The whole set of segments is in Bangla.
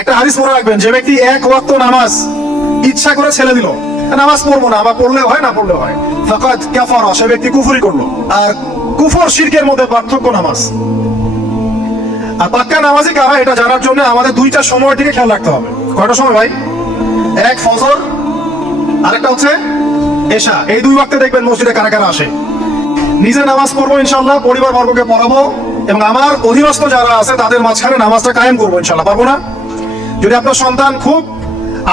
একটা হাদিস মনে রাখবেন, যে ব্যক্তি এক ওয়াক্ত নামাজ ইচ্ছা করে ছেড়ে দিল, নামাজ পড়বো না, আবার পড়লেও হয় না পড়লেও হয়, ফাকাদ কাফারা, সে ব্যক্তি কুফরি করলো। আর কুফর শিরকের মধ্যে পার্থক্য নামাজ আর পাক্কা নামাজি কারা, এটা জানার জন্য আমাদের দুইটা সময়ের দিকে খেয়াল রাখতে হবে। কয়টা সময় ভাই? এক ফজর, আরেকটা হচ্ছে এশা। এই দুই ওয়াক্তে দেখবেন মসজিদে কারা কারা আসে। নিজে নামাজ পড়বো ইনশাআল্লাহ, পরিবার বর্গকে পড়াবো, এবং আমার অধীনস্থ যারা আছে তাদের মাঝখানে নামাজটা কায়েম করবো ইনশাআল্লাহ। পারবো না? যদি আপনার সন্তান খুব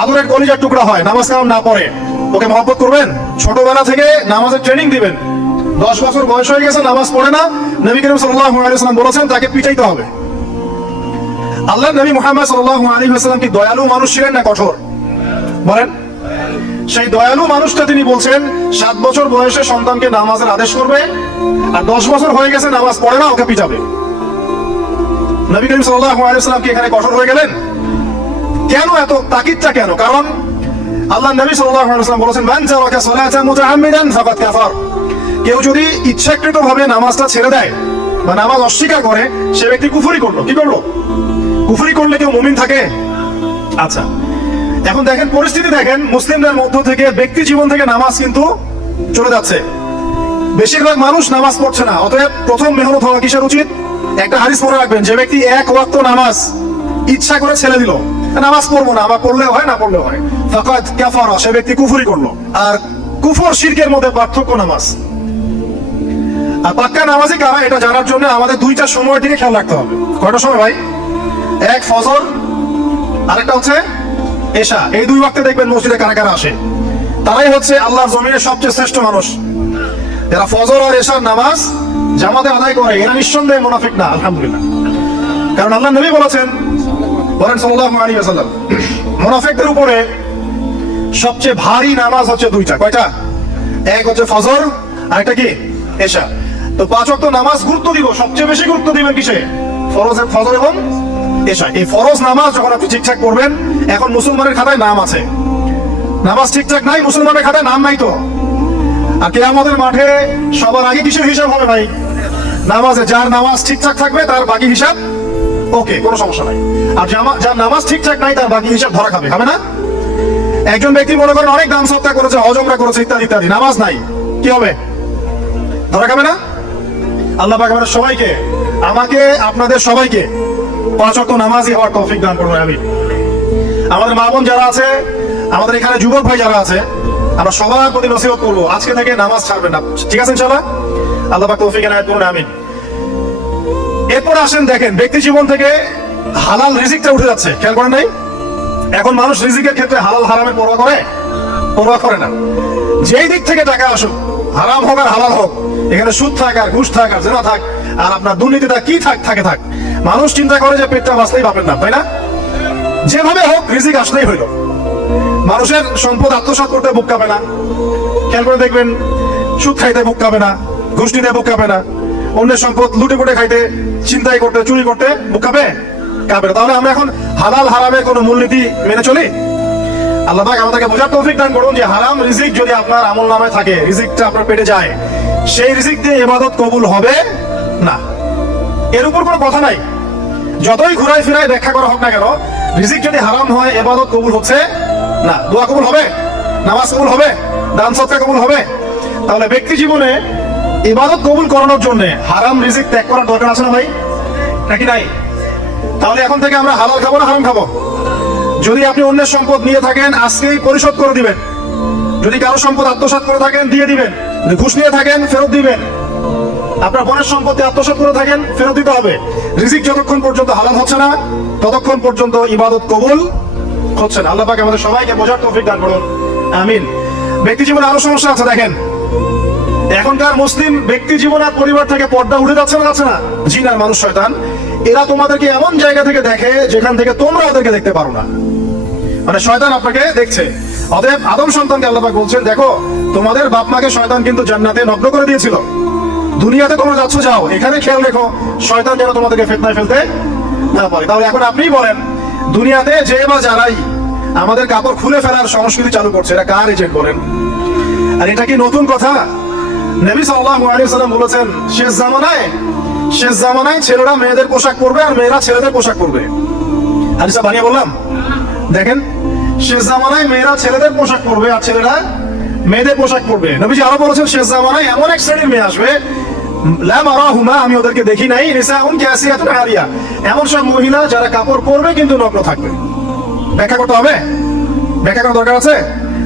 আদরের কলিজার টুকরা হয়, নামাজ কালাম না পড়ে, ওকে মহব্বত করবেন, ছোটবেলা থেকে নামাজের ট্রেনিং দিবেন। 10 বছর বয়স হয়ে গেছে, নামাজ পড়ে না, নবী করিম সাল্লাল্লাহু আলাইহি ওয়াসাল্লাম বলেছেন তাকে পিটাইতে হবে। আল্লাহর নবী মুহাম্মদ সাল্লাল্লাহু আলাইহি ওয়াসাল্লাম কি দয়ালু মানুষ ছিলেন না কঠোর? বলেন। সেই দয়ালু মানুষটা তিনি বলছেন 7 বছর বয়সে সন্তানকে নামাজের আদেশ করবে, আর 10 বছর হয়ে গেছে নামাজ পড়ে না, ওকে পিটাবে। নবী করিম সাল্লাল্লাহু আলাইহি ওয়াসাল্লাম কি এখানে কঠোর হয়ে গেলেন? কেন এত তাকিদটা কেন? কারণ আল্লাহ নবী সাল্লাল্লাহু আলাইহি ওয়াসাল্লাম বলেছেন, মান তারাকা সালাতান মুতাআম্মিদান ফাকাদ কাফার। কেউ যদি ইচ্ছাকৃতভাবে নামাজটা ছেড়ে দেয় বা নামাজ অস্বীকার করে, সে ব্যক্তি কুফরি করলো। কি করলো? কুফরি করলে কেউ মুমিন থাকে? আচ্ছা, এখন দেখেন পরিস্থিতি, দেখেন মুসলিমদের মধ্য থেকে ব্যক্তি জীবন থেকে নামাজ কিন্তু চলে যাচ্ছে। বেশিরভাগ মানুষ নামাজ পড়ছে না। অতএব প্রথম মেহনত হওয়া কিসের উচিত? একটা হাদিস মনে রাখবেন, যে ব্যক্তি এক ওয়াক্ত নামাজ ইচ্ছা করে ছেড়ে দিল, নামাজ পড়বো না, আবার পড়লেও হয় না পড়লেও হয়, ফাকাদ কাফারা, সে ব্যক্তি কুফরি করলো। আর কুফর শিরকের মধ্যে পার্থক্য নামাজ আর পাক্কা নামাজি কারা, এটা জানার জন্য আমাদের দুইটা সময়ের দিকে খেয়াল রাখতে হবে। কয়টা সময় ভাই? এক ফজর, আরেকটা হচ্ছে এশা। এই দুই ওয়াক্তে দেখবেন মসজিদে কারা কারা আসে। তারাই হচ্ছে আল্লাহর জমিনের সবচেয়ে শ্রেষ্ঠ মানুষ। যারা ফজর আর এশার নামাজ জামাতে আদায় করে, এরা নিঃসন্দেহে মুনাফিক না, আলহামদুলিল্লাহ। কারণ আল্লাহ নবী বলেছেন, বলেন সাল্লাল্লাহু আলাইহি ওয়াসাল্লাম, মুনাফিকদের উপরে সবচেয়ে ভারী নামাজ হচ্ছে দুইটা। কয়টা? এক হচ্ছে ফজর, আরেকটা কি? এশা। তো 5 ওয়াক্ত নামাজ গুরুত্ব দিব, সবচেয়ে বেশি গুরুত্ব দিবেন কিসে? ফজর এবং এশা। এই ফরজ নামাজ যখন আপনি ঠিকঠাক করবেন, এখন মুসলমানের খাতায় নাম আছে। নামাজ ঠিকঠাক নাই, মুসলমানের খাতায় নাম নাই তো। আর কিয়ামতের মাঠে সবার আগে কিসের হিসাব হবে ভাই? নামাজে। যার নামাজ ঠিকঠাক থাকবে তার বাকি হিসাব ওকে, কোনো সমস্যা নাই। আর যার নামাজ ঠিকঠাক নাই তার বাকি হিসাব ধরা খাবে, খাবে না? একজন ব্যক্তি মনে করেন অনেক দান সৎকার করেছে, হজ উমরা করেছে, ইত্যাদি ইত্যাদি, নামাজ নাই, কি হবে? ধরা খাবে না? আল্লাহ পাক আমাদের সবাইকে, আমাকে, আপনাদের সবাইকে 5 ওয়াক্ত নামাজি হওয়ার তৌফিক দান করুন, আমিন। আমাদের মা বোন যারা আছে, আমাদের এখানে যুবক ভাই যারা আছে, আমরা সবার প্রতি নসিহত করবো, আজকে থেকে নামাজ ছাড়বেন না, ঠিক আছে ইনশাআল্লাহ? আল্লাহ পাক তৌফিক এনায়েত করুন, আমিন। এরপর আসেন, দেখেন ব্যক্তি জীবন থেকে হালাল রিজিকটা উঠে যাচ্ছে, খেয়াল করেন নাই? এখন মানুষ রিজিকের ক্ষেত্রে হালাল হারামের পরোয়া করে? পরোয়া করে না। যেই দিক থেকে টাকা আসুক, হারাম হোক আর হালাল হোক, এখানে সুদ থাক আর ঘুষ থাক আর জেনা থাক আর আপনার দুর্নীতিটা কি থাক, মানুষ চিন্তা করে যে পেটটা বাঁচলেই পাবেন না, তাই না? যেভাবে হোক রিজিক আসলেই হইল। মানুষের সম্পদ আত্মসাৎ করতে বুক কাঁপে না। খেয়াল করে দেখবেন, সুদ খাইতে বুক কাঁপে না, ঘুষ নিতে বুক কাঁপে না, অন্যের সম্পদ লুটে পুটে খাইতে, ছিনতাই করতে, চুরি করতে বুক কাঁপে না। তাহলে আমরা এখন হালাল হারামের কোনো মূলনীতি মেনে চলি? আল্লাহ পাক আমাদেরকে বোঝার তৌফিক দান করুন যে হারাম রিজিক যদি আপনার আমলনামায় থাকে, রিজিকটা আপনার পেটে যায়, সেই রিজিক দিয়ে ইবাদত কবুল হবে না। এর উপর কোনো কথা নাই। যতই ঘুরাই ফিরাই ব্যাখ্যা করা হোক না কেন, রিজিক যদি হারাম হয়, ইবাদত কবুল হচ্ছে না। দোয়া কবুল হবে? নামাজ কবুল হবে? দান সদকা কবুল হবে? তাহলে ব্যক্তি জীবনে ইবাদত কবুল করানোর জন্য হারাম রিজিক ত্যাগ করার দরকার আছে না ভাই, নাকি নাই? তাহলে এখন থেকে আমরা হালাল খাবো না হারাম খাবো? যদি আপনি অন্যের সম্পদ নিয়ে থাকেন, আজকেই পরিশোধ করে দিবেন। যদি কারো সম্পদ আত্মসাৎ করে থাকেন, দিয়ে দিবেন। যদি ঘুষ নিয়ে থাকেন, ফেরত দিবেন। আপনার বোনের সম্পত্তি আত্মসাৎ করে থাকেন, ফেরত দিতে হবে। রিজিক যতক্ষণ পর্যন্ত হালাল হচ্ছে না, ততক্ষণ পর্যন্ত ইবাদত কবুল হচ্ছে না। আল্লাহ পাক আমাদের সবাইকে বোঝার তৌফিক দান করুন, আমিন। ব্যক্তি জীবনে আরো সমস্যা আছে, দেখেন এখনকার মুসলিম ব্যক্তি জীবন আর পরিবার থেকে পর্দা উঠে যাচ্ছে না, যাচ্ছে না? জিন আর মানুষ শয়তান, এরা তোমাদেরকে এমন জায়গা থেকে দেখে যেখান থেকে তোমরা ওদেরকে দেখতে পারো না। মানে শয়তান আপনাকে দেখছে। অতএব আদম সন্তানকে আল্লাহ পাক বলছেন, দেখো তোমাদের বাপ মাকে শয়তান কিন্তু জান্নাতে নগ্ন করে দিয়েছিল। দুনিয়াতে তোমরা যাচ্ছ, যাও, এখানে খেয়াল রেখো শয়তান যেন তোমাদেরকে ফিতনায় ফেলতে না পারে। তাহলে এখন আপনিই বলেন, দুনিয়াতে যে বা যারাই আমাদের কাপড় খুলে ফেলার সংস্কৃতি চালু করছে, এটা কার এজেন্ট বলেন? আর এটা কি নতুন কথা? নবী সাল্লাল্লাহু আলাইহি ওয়াসাল্লাম বলেছেন, শেষ জামানায় ছেলেরা মেয়েদের পোশাক পরবে আর মেয়েরা ছেলেদের পোশাক পরবে। হাদিসটা বানিয়ে বললাম? দেখেন, শেষ জামানায় মেয়েরা ছেলেদের পোশাক পরবে আর ছেলেরা মেয়েদের পোশাক পরবে। নবীজি আরো বলেছেন, শেষ জামানায় এমন এক শ্রেণীর মেয়ে আসবে, লা মারাহুমা, আমি ওদেরকে দেখি নাই, নিসাউন কাসিয়াতুন আরিয়া, এমন সব মহিলা যারা কাপড় পরবে কিন্তু নগ্ন থাকবে। ব্যাখ্যা করতে হবে? ব্যাখ্যা করার দরকার আছে?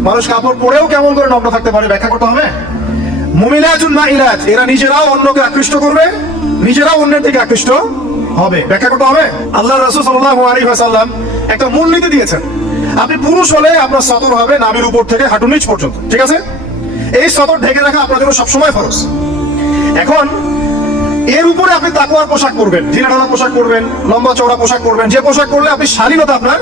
মানুষ কাপড় পরেও কেমন করে নগ্ন থাকতে পারে, ব্যাখ্যা করতে হবে। মুমিলাতুন মাইলাত, এরা নিজেরাও অন্যকে আকৃষ্ট করবে, নিজেরাও অন্যের দিকে আকৃষ্ট হবে, ব্যাখ্যা করতে হবে। আল্লাহ রাসূল সাল্লাল্লাহু আলাইহি ওয়াসাল্লাম একটা মূলনীতি দিয়েছেন। আপনি পুরুষ হলে আপনার সতর হবে নাভির উপর থেকে হাঁটুর নিচ পর্যন্ত, ঠিক আছে? এই সতর ঢেকে রাখা আপনার জন্য সবসময় ফরজ। এখন এর উপরে আপনি তাকওয়ার পোশাক পরবেন, ঢিলাঢালা পোশাক পরবেন, লম্বা চওড়া পোশাক পরবেন, যে পোশাক পরলে আপনি শালীনতা আপনার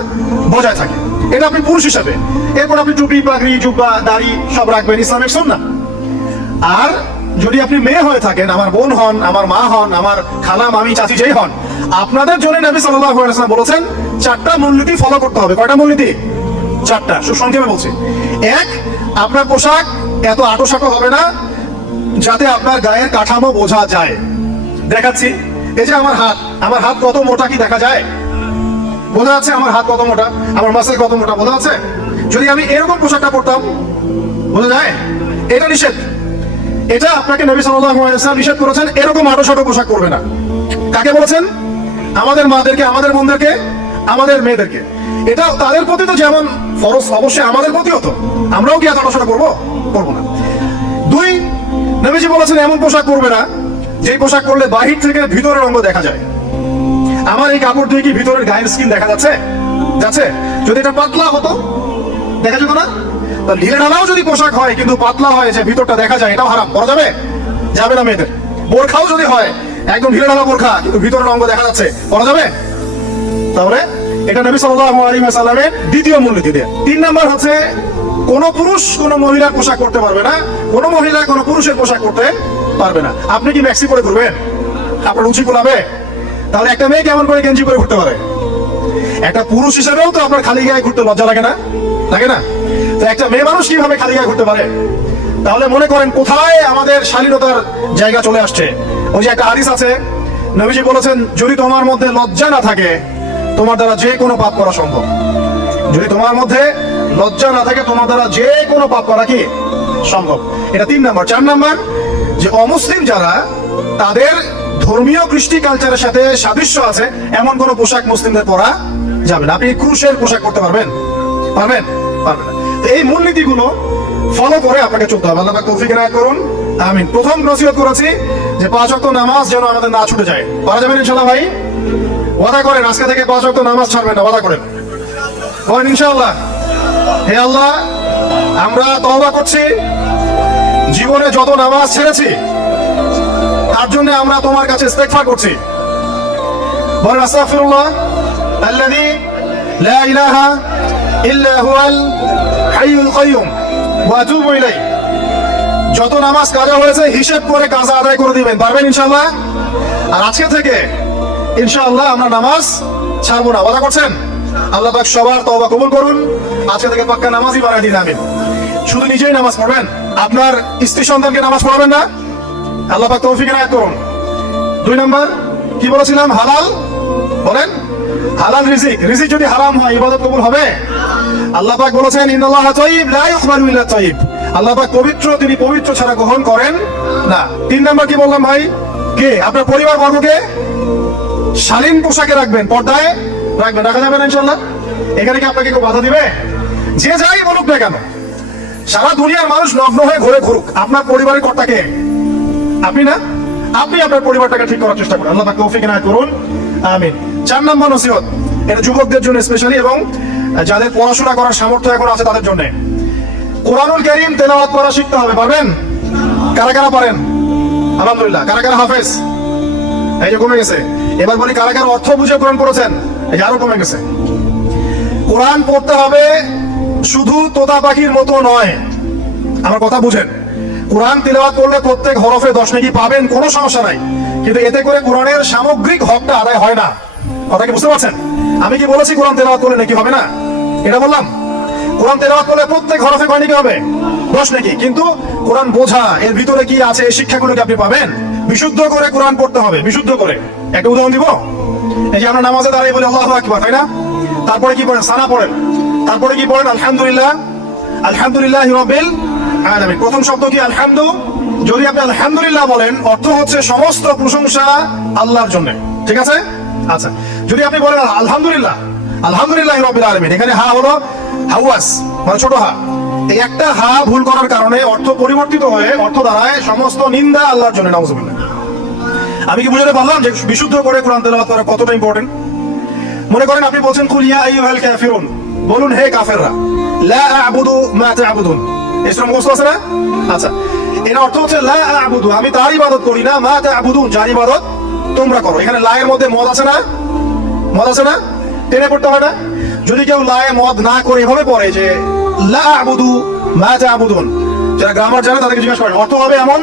বজায় থাকে, এটা আপনি পুরুষ হিসাবে। এরপর আপনি টুপি, পাগড়ি, জুব্বা, দাড়ি সব রাখবেন, ইসলামিক সুন্নাহ। আর যদি আপনি মেয়ে হয়ে থাকেন, আমার বোন হন, আমার মা হন, আমার খালা, মামি, চাচি যেই হন, আপনাদের জন্য নবী সাল্লাল্লাহু আলাইহি ওয়াসাল্লাম বলেছেন চারটা মূলনীতি ফলো করতে হবে। কয়টা মূলনীতি? চারটা, সংক্ষেপে বলছি। এক, আপনার পোশাক এত আঁটোসাঁটো হবে না যাতে আপনার গায়ের কাঠামো বোঝা যায়। দেখাচ্ছি, এই যে আমার হাত কত মোটা কি দেখা যায়? বোঝা যাচ্ছে আমার হাত কত মোটা, আমার মাসেল কত মোটা বোঝা যাচ্ছে? যদি আমি এরকম পোশাকটা পরতাম, বোঝা যায়? এটা নিষেধ। এটা আপনাকে নবী সাল্লাল্লাহু আলাইহি ওয়াসাল্লাম নিষেধ করেছেন, এরকম আঁটোসাঁটো পোশাক পরবে না। কাকে বলেছেন? আমাদের মাদেরকে, আমাদের বোনদেরকে, আমাদের মেয়েদেরকে। এটা তাদের প্রতি তো যেমন ফরজ, অবশ্যই আমাদের প্রতিও তো। আমরাও কি এত আঁটোসাঁটো করবো? করবো না। দুই, নবীজি বলেছেন এমন পোশাক পরবে না যে পোশাক পরলে বাহির থেকে ভিতরের অঙ্গ দেখা যায়। আমার এই কাপড় দিয়ে কি ভিতরের গায়ের স্কিন দেখা যাচ্ছে? যাচ্ছে? যদি এটা পাতলা হতো দেখা যেত না? ঢিলেঢালাও যদি পোশাক হয় কিন্তু পাতলা হয়, যে ভিতরটা দেখা যায়, এটাও হারাম, করা যাবে? যাবে না। মেয়েদের বোরখাও যদি হয় একদম ঢিলেঢালা বোরখা কিন্তু ভিতরের অঙ্গ দেখা যাচ্ছে, করা যাবে? তাহলে এটা নবী সাল্লাল্লাহু আলাইহি ওয়াসাল্লামের দ্বিতীয় মূলনীতি দিয়ে। তিন নাম্বার হচ্ছে, কোন পুরুষ কোন মহিলার পোশাক করতে পারবে না, কোন মহিলা কোন পুরুষের পোশাক করতে পারবে না। আপনি কি ম্যাক্সি পরে ঘুরবেন? আপনার রুচি গোলাবে? তাহলে একটা মেয়ে কেমন করে গেঞ্জি পরে ঘুরতে পারে? একটা পুরুষ হিসেবেও তো আপনার খালি গায়ে ঘুরতে লজ্জা লাগে না? লাগে না? তো একটা মেয়ে মানুষ কিভাবে খালি গায়ে ঘুরতে পারে? তাহলে মনে করেন কোথায় আমাদের শালীনতার জায়গা চলে আসছে। ওই যে একটা হাদিস আছে, নবীজি বলেছেন, যদি তোমার মধ্যে লজ্জা না থাকে তোমার দ্বারা যে কোনো পাপ করা সম্ভব। যদি তোমার মধ্যে লজ্জা না থাকে তোমার দ্বারা যে কোনো পাপ করা কি সম্ভব। এটা তিন নাম্বার। চার নাম্বার, যে অমুসলিম যারা, তাদের ধর্মীয় কৃষ্টি কালচারের সাথে সাদৃশ্য আছে এমন কোন পোশাক মুসলিমদের পরা যাবে না। আপনি ক্রুশের পোশাক করতে পারবেন? পারবেন? পারবেন না। তো এই মূলনীতিগুলো ফলো করে আপনাকে চলতে হবে। আল্লাহ পাক তৌফিক এনায়েত করুন, আমিন। প্রথম নসিহত করেছি যে 5 ওয়াক্ত নামাজ যেন আমাদের না ছুটে যায়। পারা যাবেন ইনশাআল্লাহ ভাই? ওয়াদা করেন আজকে থেকে 5 ওয়াক্ত নামাজ ছাড়বেন না, ওয়াদা করেন, বলেন ইনশাআল্লাহ। হে আল্লাহ, আমরা তওবা করছি, জীবনে যত নামাজ ছেড়েছি তার জন্য আমরা তোমার কাছে ইস্তেগফার করছি। বলেন আস্তাগফিরুল্লাহ আল্লাযী লা ইলাহা ইল্লা হুয়াল হাইয়ুল কাইয়ুম ওয়া আতুবু ইলাইহি। যত নামাজ কাজা হয়েছে হিসাব করে কাজা আদায় করে দিবেন, পারবেন ইনশাআল্লাহ? আর আজকে থেকে ইনশাআল্লাহ আমরা নামাজ ছাড়বো না, ওয়াদা করছেন? আল্লাহ পাক সবার তওবা কবুল করুন, আজকে থেকে পাক্কা নামাজই বানায় দিন, আমিন। শুধু নিজেই নামাজ পড়বেন, আপনার স্ত্রী সন্তানকে নামাজ পড়াবেন না? আল্লাহ পাক তৌফিক এনায়েত করুন। 2 নাম্বার কি বলেছিলাম? হালাল। বলেন, হালাল রিজিক। রিজিক যদি হারাম হয় ইবাদত কবুল হবে? আল্লাহ পাক বলেছেন, ইন্নাল্লাহা তাইয়্যিব লা ইয়াকবালু ইল্লা তাইয়্যিব। আল্লাহ পাক পবিত্র, তিনি পবিত্র ছাড়া গ্রহণ করেন না। 3 নাম্বার কি বললাম ভাই? কে? আপনার পরিবার বর্গকে শালীন পোশাকে রাখবেন, পর্দায় রাখবেন। রাখা যাবে না ইনশাআল্লাহ? এখানে কি আপনাকে কেউ বাধা দিবে? যে যাই বলুক না কেন, সারা দুনিয়ার মানুষ নগ্ন হয়ে ঘুরে ঘুরুক, আপনার পরিবারের কর্তা কে? আপনি না? আপনি আপনার পরিবারটাকে ঠিক করার চেষ্টা করুন। আল্লাহ পাক তৌফিক এনায়েত করুন, আমিন। 4 নম্বর নসিহত, এটা যুবকদের জন্য স্পেশালি, এবং যাদের পড়াশোনা করার সামর্থ্য এখন আছে তাদের জন্য। কোরআনুল কারীম তেলাওয়াত করা শিখতে হবে, পারবেন? কারা কারা পারেন? আলহামদুলিল্লাহ। কারা কারা হাফেজ? এই যে কমে গেছে। এবার বলি, কারা কারা অর্থ বুঝে কোরআন পড়েছেন? এই যে আরো কমে গেছে। কোরআন পড়তে হবে শুধু তোতা পাখির মতো নয়, আমার কথা বুঝেন। কোরআন তিলাওয়াত করলে প্রত্যেক হরফে 10 নেকি পাবেন, কোনো সমস্যা নাই, কিন্তু এতে করে কোরআনের সামগ্রিক হকটা আদায় হয় না। কথা কি বুঝতে পারছেন? আমি কি বলেছি কোরআন তেলাওয়াত করলে নাকি হবে না? এটা বললাম? কোরআন তেলাওয়াত করলে প্রত্যেক হরফে কয় নেকি হবে? 10 নেকি। কিন্তু কোরআন বোঝা, এর ভিতরে কি আছে, এই শিক্ষাগুলো কি আপনি পাবেন? বিশুদ্ধ করে কোরআন পড়তে হবে, বিশুদ্ধ করে। একটা উদাহরণ দিব, এই যে আমরা নামাজে দাঁড়িয়ে বলি আল্লাহু আকবার, তাই না? তারপরে কি পড়েন? সানা পড়েন। তারপরে কি পড়েন? আলহামদুলিল্লাহ, আলহামদুলিল্লাহি রাব্বিল আলামিন। প্রথম শব্দ কি? আলহামদু। যদি আপনি আলহামদুলিল্লাহ বলেন, অর্থ হচ্ছে সমস্ত প্রশংসা আল্লাহর জন্য, ঠিক আছে? আচ্ছা, যদি আপনি বলেন আলহামদুলিল্লাহ, আলহামদুলিল্লাহি রাব্বিল আলামিন, এখানে হা হলো হাওয়াস, মানে ছোট হা। এই একটা হা ভুল করার কারণে অর্থ পরিবর্তিত হয়ে অর্থ দাঁড়ায় সমস্ত নিন্দা আল্লাহর জন্য, নাউযুবিল্লাহ। আমি কি বুঝাতে পারলাম যে বিশুদ্ধ করে কোরআন তেলাওয়াত করা কতটা ইম্পর্টেন্ট? মনে করেন আপনি বলছেন কুল ইয়া আইয়ুহাল কাফিরুন, বলুন হে কাফেররা, লা আ'বুদু মা তা'বুদুন। এসব মুখস্থ আছে না? আচ্ছা, এর অর্থ হচ্ছে লা আ'বুদু, আমি তার ইবাদত করি না, মা তা'বুদুন, যার ইবাদত তোমরা করো। এখানে লা এর মধ্যে মদ আছে না? মদ আছে না? টেনে পড়তে হয় না? যদি কেউ লা এ মদ না করে এভাবে পড়ে যে লা আ'বুদু মা তা'বুদুন, যারা গ্রামার জানে তাদেরকে জিজ্ঞাসা করেন, অর্থ হবে এমন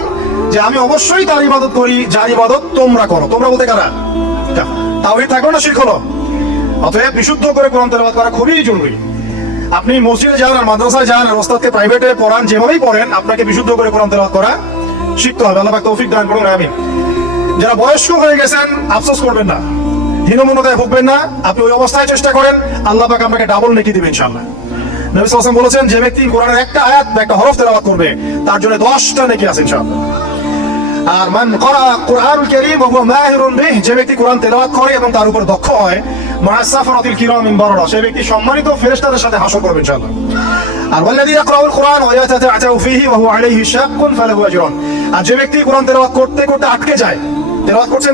যে আমি অবশ্যই তার ইবাদত করি যার ইবাদত তোমরা করো। তোমরা বলতে কারা? তাওহীদ থাকলো না শিরক হলো? অতএব বিশুদ্ধ করে কোরআন তেলাওয়াত করা খুবই জরুরি। আপনি মসজিদে যান আর মাদ্রাসায় যান আর ওস্তাদকে প্রাইভেটে পড়ান, যেভাবেই পড়েন, আপনাকে বিশুদ্ধ করে কোরআন তেলাওয়াত করা শিখতে হবে। আল্লাহ পাক তৌফিক দান করুন, আমিন। যারা বয়স্ক হয়ে গেছেন, আফসোস করবেন না, হীনমন্যতায় ভুগবেন না। আপনি ওই অবস্থায় চেষ্টা করেন, আল্লাহ পাক আপনাকে ডাবল নেকি দিবেন ইনশাআল্লাহ। নবী সাল্লাল্লাহু আলাইহি ওয়াসাল্লাম বলেছেন, যে ব্যক্তি কোরআনের একটা আয়াত বা একটা হরফ তেলাওয়াত করবে, তার জন্য 10টা নেকি আছে ইনশাআল্লাহ। আর মান ক্বারা কুরআনুল কারীম ওয়া হুয়া মাহিরুন বিহি, যে ব্যক্তি কোরআন তেলাওয়াত করে এবং তার উপর দক্ষ হয়, মা সাফরাতিল কিরামিন বারারা, সেই ব্যক্তি সম্মানিত ফেরেশতাদের সাথে হাসর করবে ইনশাআল্লাহ। আর ওয়াল্লাযী ইয়াকরাউল কুরআন ওয়া ইয়াতাতা'আউ ফীহি ওয়া হুয়া আলাইহি শাক্কুন ফালাহু আজরুন, আর যে ব্যক্তি কোরআন তেলাওয়াত করতে করতে আটকে যায়, তেলাওয়াত করছেন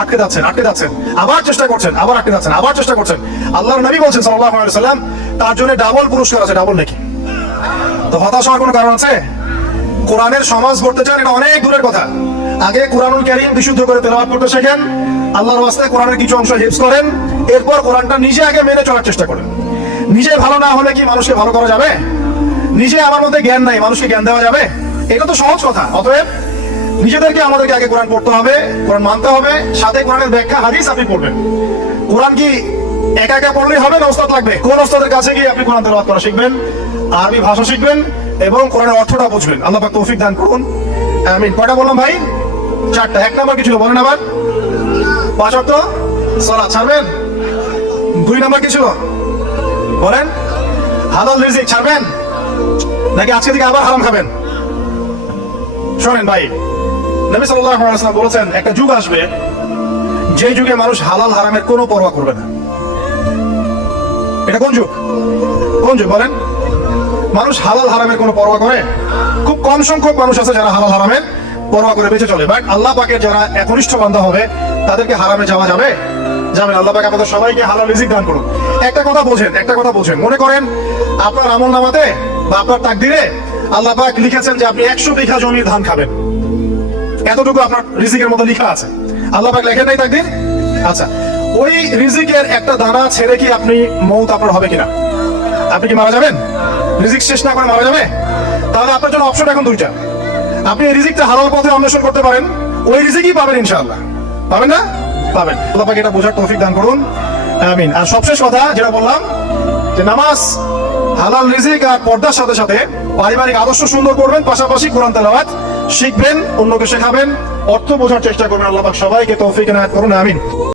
আটকে যাচ্ছেন, আবার চেষ্টা করছেন, আবার আটকে যাচ্ছেন, আবার চেষ্টা করছেন, আল্লাহর নবী বলেন সাল্লাল্লাহু আলাইহি ওয়াসাল্লাম, তার জন্য ডাবল পুরস্কার আছে, ডাবল নেকি। তো হতাশ হওয়ার কোনো কারণ আছে? কোরআনের সমাজ গড়তে চান, এটা অনেক দূরের কথা। আগে কোরআনুল কারীম বিশুদ্ধ করে তেলাওয়াত করতে শেখেন, আল্লাহর ওয়াস্তে কোরআনের কিছু অংশ হিফজ করেন, এরপর কোরআনটা নিজে আগে মেনে চলার চেষ্টা করেন। নিজে ভালো না হলে কি মানুষকে ভালো করা যাবে? নিজে আমার মধ্যে জ্ঞান নাই, মানুষকে জ্ঞান দেওয়া যাবে? এটা তো সহজ কথা। অতএব নিজেদেরকে আমাদেরকে আগে কোরআন পড়তে হবে, কোরআন মানতে হবে, সাথে কোরআনের ব্যাখ্যা হাদিস আপনি পড়বেন। কোরআন কি একা একা পড়লেই হবে না? ওস্তাদ লাগবে। কোন ওস্তাদের কাছে গিয়ে আপনি কোরআন তেলাওয়াত করা শিখবেন, আরবি ভাষা শিখবেন এবং কোরআনের অর্থটা বুঝবেন। আল্লাহ পাক তৌফিক দান করুন, আমিন। কয়টা বললাম ভাই? 4টা। 1 নাম্বার কি ছিল বলেন আবার? 5 ওয়াক্ত সালাত ছাড়বেন। 2 নাম্বার কি ছিল বলেন? হালাল রিজিক ছাড়বেন নাকি আজকে থেকে আবার হারাম খাবেন? শোনেন ভাই, নবী সাল্লাল্লাহু আলাইহি ওয়াসাল্লাম বলেছেন, একটা যুগ আসবে যে যুগে মানুষ হালাল হারামের কোনো পরোয়া করবে না। এটা কোন যুগ? কোন যুগ বলেন? মানুষ হালাল হারামের কোনো পরোয়া করে? খুব কম সংখ্যক মানুষ আছে যারা হালাল হারামের পরোয়া করে বেঁচে চলে। বাট আল্লাহ পাকের যারা একনিষ্ঠ বান্দা হবে, তাদেরকে হারামে যাওয়া যাবে? যাবেন। আল্লাহ পাক আমাদের সবাইকে হালাল রিজিক দান করুন। একটা কথা বোঝেন, মনে করেন আপনার আমলনামাতে বা আপনার তাকদীরে আল্লাহ পাক লিখেছেন যে আপনি 100 বিঘা জমির ধান খাবেন, এতটুকু আপনার রিজিকের মধ্যে লেখা আছে। আল্লাহ পাক লেখেন নাই তাকদীর? আচ্ছা, ওই রিজিকের একটা দানা ছেড়ে কি আপনি মওত আপনার হবে কিনা? আপনি কি মারা যাবেন? রিজিক শেষ না করে মারা যাবে? তাহলে আপনার জন্য অপশন এখন 2টা। আপনি এই রিজিকটা হালাল পথে অন্বেষণ করতে পারেন, ওই রিজিকই পাবেন ইনশাআল্লাহ। পাবেন না? পাবেন। আল্লাহ পাক এটা বোঝার তৌফিক দান করুন, আমিন। আর সবশেষ কথা যেটা বললাম, যে নামাজ, হালাল রিজিক আর পর্দার সাথে সাথে পারিবারিক আদর্শ সুন্দর করবেন, পাশাপাশি কোরআন তেলাওয়াত শিখবেন, অন্যকে শেখাবেন, অর্থ বোঝার চেষ্টা করবেন। আল্লাহ পাক সবাইকে তৌফিক এনায়েত করুন, আমিন।